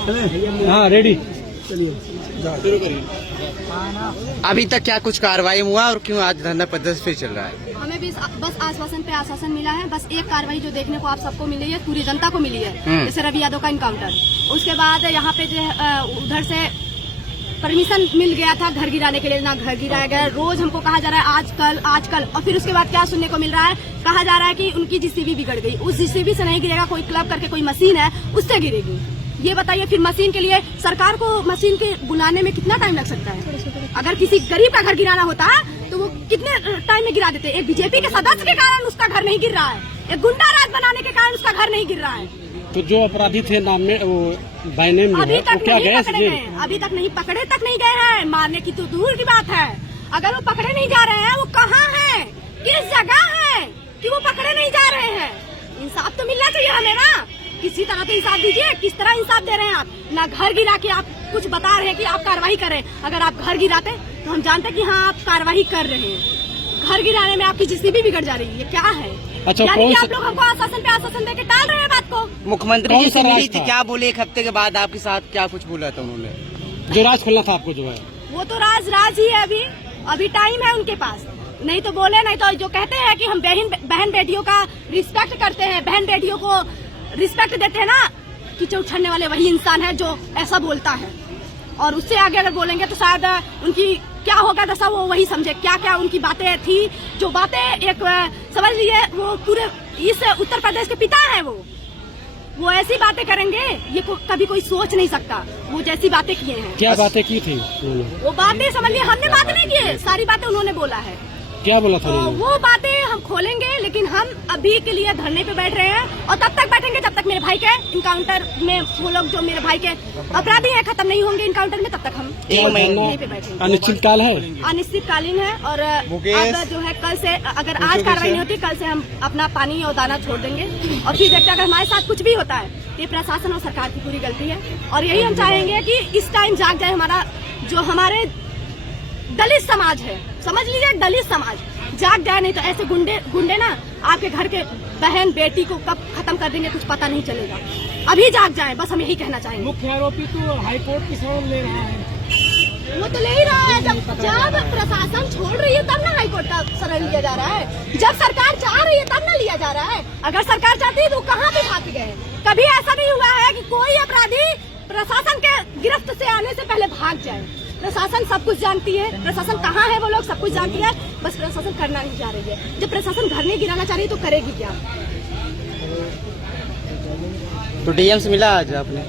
हाँ रेडी। अभी तक क्या कुछ कार्रवाई हुआ और क्यों आज धरना प्रदर्शन फिर चल रहा है? हमें भी बस आश्वासन पे आश्वासन मिला है। बस एक कार्रवाई जो देखने को आप सबको मिली है, पूरी जनता को मिली है, जैसे रवि यादव का इनकाउंटर। उसके बाद यहाँ पे जो उधर से परमिशन मिल गया था घर गिराने के लिए, ना घर गिराया गया। रोज हमको कहा जा रहा है आजकल और फिर उसके बाद क्या सुनने को मिल रहा है, कहा जा रहा है कि उनकी जीसीबी बिगड़ गई। उस जीसीबी से नहीं गिरेगा, कोई क्लब करके कोई मशीन है उससे गिरेगी। ये बताइए फिर मशीन के लिए सरकार को मशीन के बुलाने में कितना टाइम लग सकता है? अगर किसी गरीब का घर गिराना होता तो वो कितने टाइम में गिरा देते? एक बीजेपी के सदस्य के कारण उसका घर नहीं गिर रहा है, एक गुंडा राज बनाने के कारण उसका घर नहीं गिर रहा है। तो जो अपराधी थे नाम में वो बाय नेम अभी तक नहीं पकड़े गए, अभी तक नहीं पकड़े तक नहीं गए हैं। मारने की तो दूर की बात है, अगर वो पकड़े नहीं जा रहे हैं, वो कहाँ हैं, किस जगह है कि वो पकड़े नहीं जा रहे हैं? इंसाफ तो मिलना चाहिए हमें ना, किसी तरह तो इंसाफ दीजिए। किस तरह इंसाफ दे रहे हैं आप? ना घर गिरा के आप कुछ बता रहे हैं कि आप कार्रवाई कर रहे हैं। अगर आप घर गिराते तो हम जानते कि हाँ आप कार्रवाई कर रहे हैं। घर गिराने में आपकी जीसीबी बिगड़ जा रही है, ये क्या है? अच्छा, यानी कि आप लोग हमको आश्वासन पे आश्वासन देके टाल रहे हैं बात को। मुख्यमंत्री जी से मिली थी, क्या बोले? एक हफ्ते के बाद आपके साथ क्या कुछ बोला था उन्होंने? जो राज खुलना था आपको जो है वो तो राज ही है। अभी टाइम है उनके पास, नहीं तो बोले, नहीं तो जो कहते हैं कि हम बहन बेटियों का रिस्पेक्ट करते हैं, बहन बेटियों को रिस्पेक्ट देते हैं ना, कीचड़ उछलने वाले वही इंसान है जो ऐसा बोलता है। और उससे आगे अगर बोलेंगे तो शायद उनकी क्या होगा दशा वो वही समझे। क्या क्या उनकी बातें थी, जो बातें एक समझ लीजिए वो पूरे इस उत्तर प्रदेश के पिता है। वो ऐसी बातें करेंगे ये कभी कोई सोच नहीं सकता। वो जैसी बातें किए हैं। क्या बातें की थी? वो बातें समझ लीजिए हमने बात नहीं की, सारी बातें उन्होंने बोला है। क्या बोला था? वो बातें हम खोलेंगे, लेकिन हम अभी के लिए धरने पे बैठ रहे हैं और तब तक बैठेंगे जब तक मेरे भाई के इनकाउंटर में वो लोग जो मेरे भाई के अपराधी हैं खत्म नहीं होंगे इनकाउंटर में, तब तक हम यहीं पे बैठेंगे। अनिश्चितकाल है, अनिश्चितकालीन है। और अब जो है कल से अगर आज कार्रवाई नहीं होती, कल से हम अपना पानी और दाना छोड़ देंगे और फिर देखते अगर हमारे साथ कुछ भी होता है ये प्रशासन और सरकार की पूरी गलती है। और यही हम चाहेंगे कि इस टाइम जाग जाए हमारा जो हमारे दलित समाज है, समझ लीजिए दलित समाज जाग जाए। नहीं तो ऐसे गुंडे ना आपके घर के बहन बेटी को कब खत्म कर देंगे कुछ पता नहीं चलेगा। अभी जाग जाए, बस हम यही कहना चाहेंगे। मुख्य आरोपी तो हाईकोर्ट की शरण ले रहा है। वो तो ले ही रहा है। जब प्रशासन छोड़ रही है तब ना हाईकोर्ट का शरण लिया जा रहा है। जब सरकार चाह रही है तब ना लिया जा रहा है। अगर सरकार चाहती है तो कहाँ पे भाग गए? कभी ऐसा नहीं हुआ है कि कोई अपराधी प्रशासन के गिरफ्त से आने से पहले भाग जाए। प्रशासन सब कुछ जानती है, प्रशासन कहाँ है वो लोग सब कुछ जानती है, बस प्रशासन करना नहीं चाह रही है। जब प्रशासन घर नहीं गिराना चाह रही है तो करेगी क्या? तो डीएम से मिला आज आपने?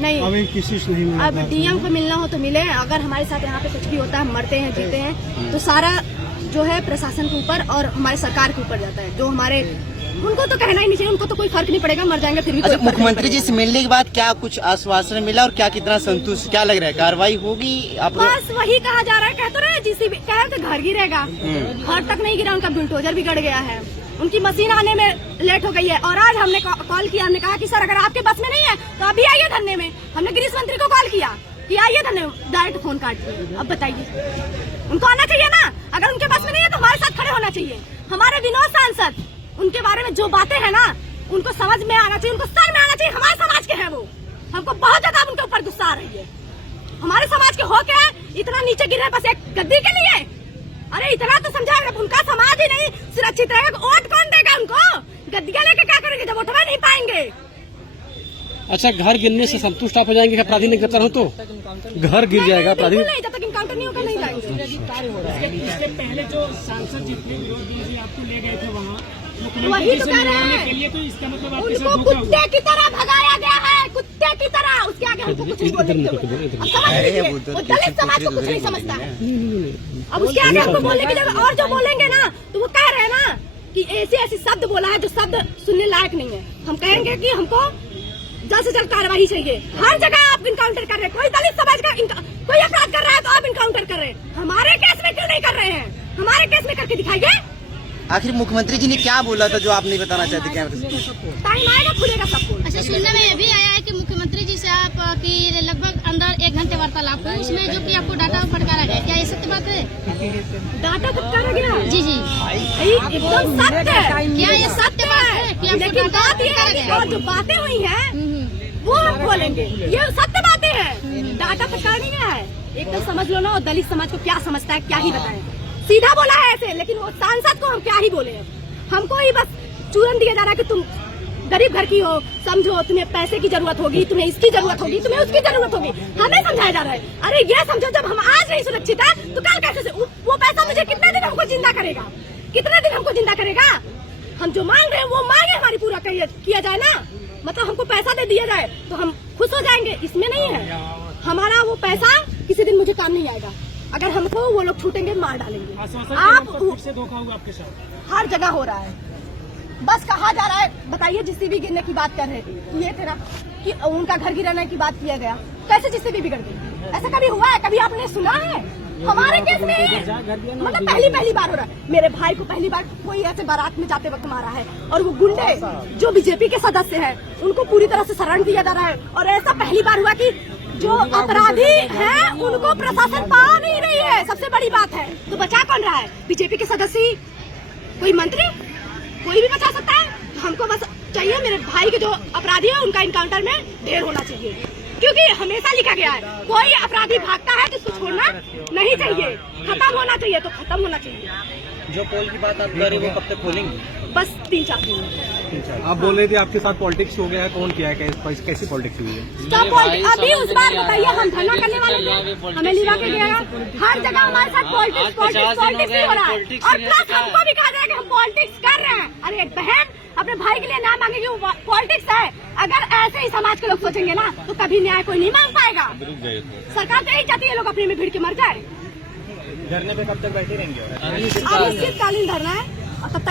नहीं, अभी किसी से नहीं मिला। अब डीएम को मिलना हो तो मिले। अगर हमारे साथ यहाँ पे कुछ भी होता है, मरते हैं जीते हैं, तो सारा जो है प्रशासन के ऊपर और हमारे सरकार के ऊपर जाता है। जो हमारे उनको तो कहना ही नहीं चाहिए, उनको तो कोई फर्क नहीं पड़ेगा, मर जाएंगे फिर भी। अच्छा, मुख्यमंत्री जी से मिलने के बाद क्या कुछ आश्वासन मिला और क्या कितना संतुष्ट, क्या लग रहा है कार्रवाई होगी? आप बस वही कहा जा रहा है, कहते रहे जीसीबी कह तो घर गिरेगा, घर तक नहीं गिरा, उनका बुलडोजर बिगड़ गया है, उनकी मशीन आने में लेट हो गई है। और आज हमने कॉल किया, हमने कहा कि सर अगर आपके बस में नहीं है तो अभी आइए धरने में। हमने गृह मंत्री को कॉल किया कि आइए धरने में, डायरेक्ट फोन काट दिया। अब बताइए उनको आना चाहिए ना, अगर उनके बस में नहीं है तो हमारे साथ खड़े होना चाहिए। हमारे विनोद सांसद उनके बारे में जो बातें हैं ना उनको समझ में आना चाहिए, उनको सर में आना चाहिए। हमारे समाज के हैं वो, हमको बहुत ज्यादा उनके ऊपर गुस्सा आ रही है। हमारे समाज के हो के इतना नीचे गिरे बस एक गद्दी के लिए। अरे इतना तो समझा, उनका समाज ही नहीं सुरक्षित रहेगा, वोट कौन देगा उनको? गद्दियां लेके क्या करेंगे जब वोट नहीं पाएंगे? अच्छा, घर गिरने से संतुष्ट आप हो जाएंगे? अपराधी नहीं गिरता हो तो घर गिर जाएगा? अपराधी नहीं, जब तक इनकाउंटर नहीं होगा नहीं जाएंगे। इससे पहले जो सांसद जितने विरोधी आपको ले गए थे वहाँ, वही तो कह रहे हैं, तो इसका मतलब उनको कुत्ते की तरह भगाया गया है, कुत्ते की तरह। उसके आगे हमको कुछ नहीं बोलने की। वो दलित समाज को कुछ नहीं समझता है। अब उसके आगे हमको बोलने की जगह और जो बोलेंगे ना तो वो कह रहे हैं ना कि ऐसे शब्द बोला है जो शब्द सुनने लायक नहीं है। हम कहेंगे कि हमको जल्द से जल्द कार्रवाई चाहिए। हर जगह आप इनकाउंटर कर रहे हैं, कोई दलित समाज का कोई अपराध कर रहा है तो आप इनकाउंटर कर रहे हैं, हमारे केस में क्यों नहीं कर रहे हैं? हमारे केस में करके दिखाइए। आखिर मुख्यमंत्री जी ने क्या बोला था जो आप नहीं बताना चाहते? क्या टाइम आएगा खुलेगा सबको। अच्छा, सुनने में ये भी आया है कि मुख्यमंत्री जी से आप की लगभग अंदर 1 घंटे वार्तालाप हुई, उसमें जो कि आपको डाटा फटकारा गया, क्या ये सत्य बात है? डाटा फटकारा गया? जी जी, एकदम सत्य है। क्या ये सत्य बात है कि आपको लेकिन डाटा बात ये फटकारा है कि गया? और जो बातें हुई हैं वो हम खोलेंगे। ये सत्य बातें हैं, डाटा फटकार नहीं गया है। एक तो समझ लो ना, और दलित समाज को क्या समझता है, क्या ही बताएं। सीधा बोला है ऐसे, लेकिन वो सांसद को हम क्या ही बोले। हमको ही बस चूरन दिया जा रहा है कि तुम गरीब घर की हो, समझो, तुम्हें पैसे की जरूरत होगी, तुम्हें इसकी जरूरत होगी, तुम्हें उसकी जरूरत होगी, हमें समझाया जा रहा है। अरे ये समझो, जब हम आज नहीं सुरक्षित है तो कल कैसे से वो पैसा मुझे कितने दिन हमको जिंदा करेगा, कितने दिन हमको जिंदा करेगा। हम जो मांग रहे हैं वो मांगे हमारी पूरा किया जाए ना, मतलब हमको पैसा दे दिया जाए तो हम खुश हो जाएंगे। इसमें नहीं है, हमारा वो पैसा किसी दिन मुझे काम नहीं आएगा। अगर हमको वो लोग छूटेंगे, मार डालेंगे। आप से धोखा हुआ आपके साथ? हर जगह हो रहा है, बस कहा जा रहा है। बताइए, जीसीबी गिरने की बात कर रहे थे, ये थे ना कि उनका घर गिराने की बात किया गया, कैसे जीसीबी बिगड़ गई? ऐसा कभी हुआ है? कभी आपने सुना है? हमारे केस में मतलब पहली बार हो रहा है। मेरे भाई को पहली बार कोई ऐसे बारात में जाते वक्त मारा है, और वो गुंडे जो बीजेपी के सदस्य हैं उनको पूरी तरह से शरण दिया जा रहा है। और ऐसा पहली बार हुआ कि जो अपराधी हैं उनको प्रशासन पा नहीं रही है, सबसे बड़ी बात है। तो बचा कौन रहा है? बीजेपी के सदस्य, कोई मंत्री, कोई भी बचा सकता है। हमको बस चाहिए मेरे भाई के जो अपराधी है उनका इनकाउंटर में ढेर होना चाहिए, क्योंकि हमेशा लिखा गया है कोई अपराधी भागता है तो उसको छोड़ना नहीं चाहिए, खत्म होना चाहिए तो खत्म होना चाहिए। जो पोल की बात आप कर रहे हो वो कब तक खोलेंगे? बस 3-4 दिन। आप बोल रहे थे आपके साथ पॉलिटिक्स हो गया है, कौन किया है, कैसी पॉलिटिक्स हुई है? सब अभी उस बार बताइए, हम धरना करने वाले थे, हमें लिवा के गया, हर जगह हमारे साथ पॉलिटिक्स ही हो रहा है। और प्लस हमको भी कहा जाए कि हम पॉलिटिक्स कर रहे हैं। अरे एक बहन अपने भाई के लिए ना मांगेगी, वो पॉलिटिक्स है। अगर ऐसे ही समाज के लोग सोचेंगे ना तो कभी न्याय कोई नहीं मांग पाएगा। सरकार तो यही चाहती है लोग अपने में भीड़ के मर जाए। धरने पे कब तक बैठे रहेंगे? अनिश्चितकालीन धरना है, और तब तक